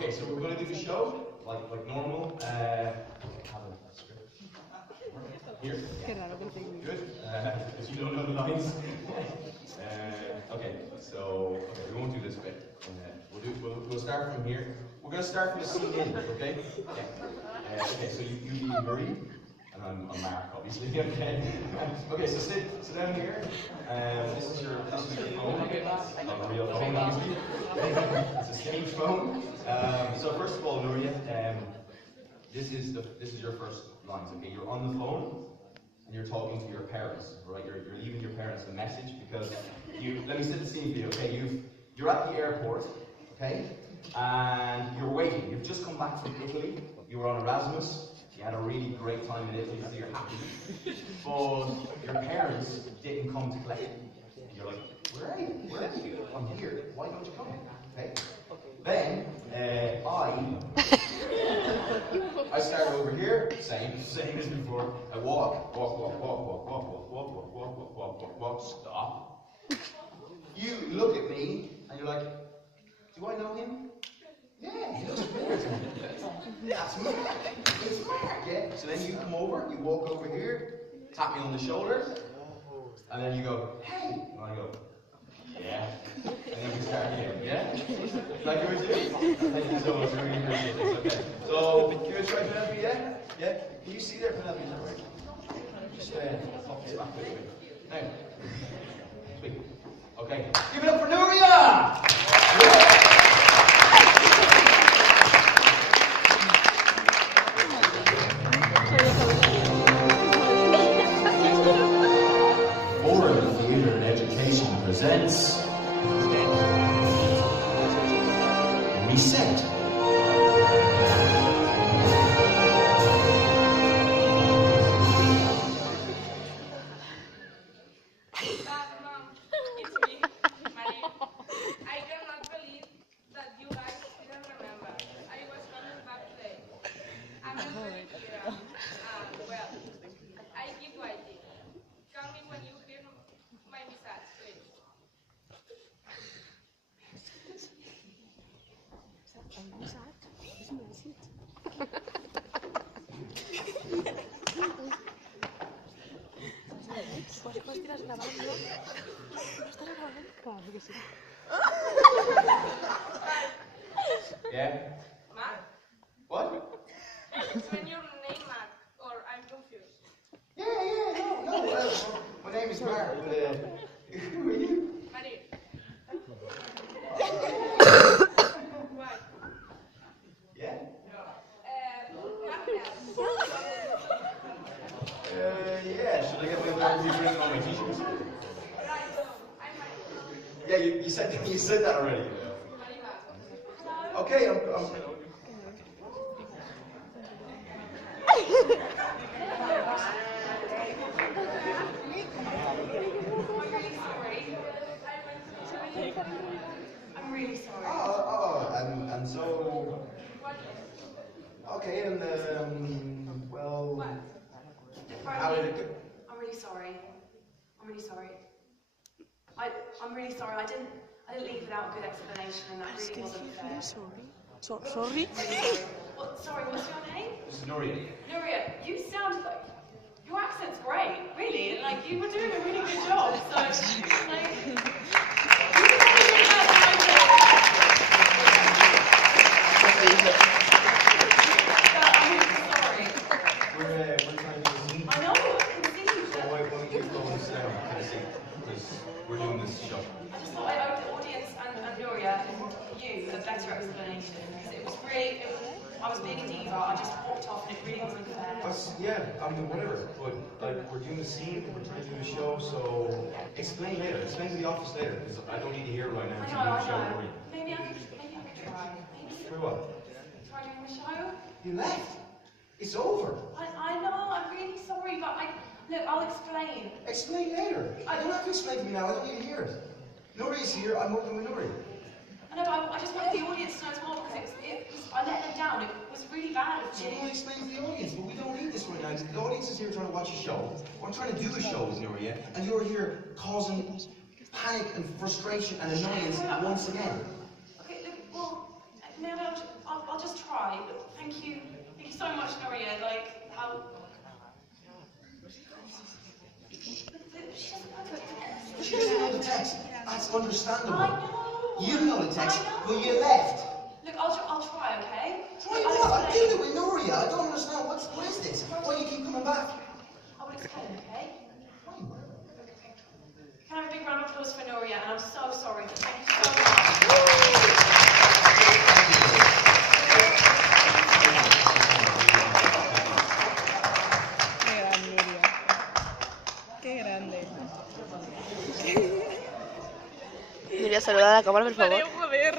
Okay, so we're going to do the show like normal. Have a script here. Good. Because you don't know the lines. Okay, so we won't do this bit. We'll start from here. We're going to start from the scene in. Okay. Yeah. Okay. So you be Marie. And I'm Mark, obviously. Okay. Okay. So sit down here. This is your phone. Not a real phone, obviously. It's a stage phone. So first of all, Nuria, this is your first lines. Okay. You're on the phone and you're talking to your parents, right? You're leaving your parents a message because let me set the scene for you. Okay. You're at the airport. Okay. And you're waiting. You've just come back from Italy. You were on Erasmus. You had a really great time in Italy, so you're happy. But your parents didn't come to collect you. You're like, where are you? Where are you? I'm here. Why don't you come? Okay. Then I start over here, same as before. I walk, stop. You look at me and you're like, do I know him? Yeah, he looks familiar to me. That's Mark. It's Mark, yeah. So then you come over, you walk over here, tap me on the shoulder, and then you go, hey. And I go, yeah. And then we start again, yeah? Like yours too? Thank you so much, I really appreciate this. Okay. So, give it a try, Penelope, yeah? Yeah? Can you see there, Penelope? Is that right? Just pop this back a little bit. Now. Sweet. Okay. Give it up for Nuria! Yeah. Presents Reset. Mom, it's me, Marie. I cannot believe that you guys didn't remember. I was coming back today. I'm really here. Well, I keep waiting. Tell me when you hear my message, please. ¿Vos estás grabando? ¿No estás grabando? Claro que sí. Yeah? Mark? What? Explain your name, Mark, or I'm confused. Yeah, no. My name is Mark, but who are you? Marie. Why? Yeah? Yeah, should I get my back to bring on my t-shirts? Right, so I'm Marie. Yeah, you said that already. Okay, I'm I'm really sorry. and so okay, and well, how did it go? I'm really sorry. I'm really sorry. I'm really sorry. I didn't leave without a good explanation, and that really wasn't fair. Sorry. Well, sorry, what's your name? This is Nuria. Nuria, you sound like your accent's great, really, and like you were doing a really good job. So, like, you We're trying to do a scene. I know, I can see you. So why don't you go and stay on the scene? Because we're doing this show. I just thought I owed the audience and Nuria, you, a better explanation, because it was really, I was being a diva, I just walked off and it really wasn't fair. Yeah, I mean, whatever, but like, we're doing the scene, we're trying to do the show, so explain later, explain to the office later, because I don't need to hear it right now. I know. Maybe I could try. For what? Try doing the show? You left. It's over. I know, I'm really sorry, but look, I'll explain. Explain later. I don't have to explain to me now, I don't need to hear it. Nuri's here, I'm working with Nuri. I know, but I just wanted the audience to know as well, because I let them down. It was really bad of So me. we'll explain to the audience, but we don't need this right now. The audience is here trying to watch a show. I'm trying to do a show with Nuria, and you're here causing panic and frustration and annoyance once again. Okay, look, well, maybe I'll just try. But thank you so much, Nuria. Like how. She doesn't know the text. That's understandable. I know. You know the text, I know. but you left. Look, I'll try, okay? Try what? I'm doing it with Nuria. I don't understand. What is this? Why do you keep coming back? I will explain, okay? Can I have a big round of applause for Nuria? And I'm so sorry. Thank you so much. Qué grande. Nuria, saluda a la cámara, por favor. Joder.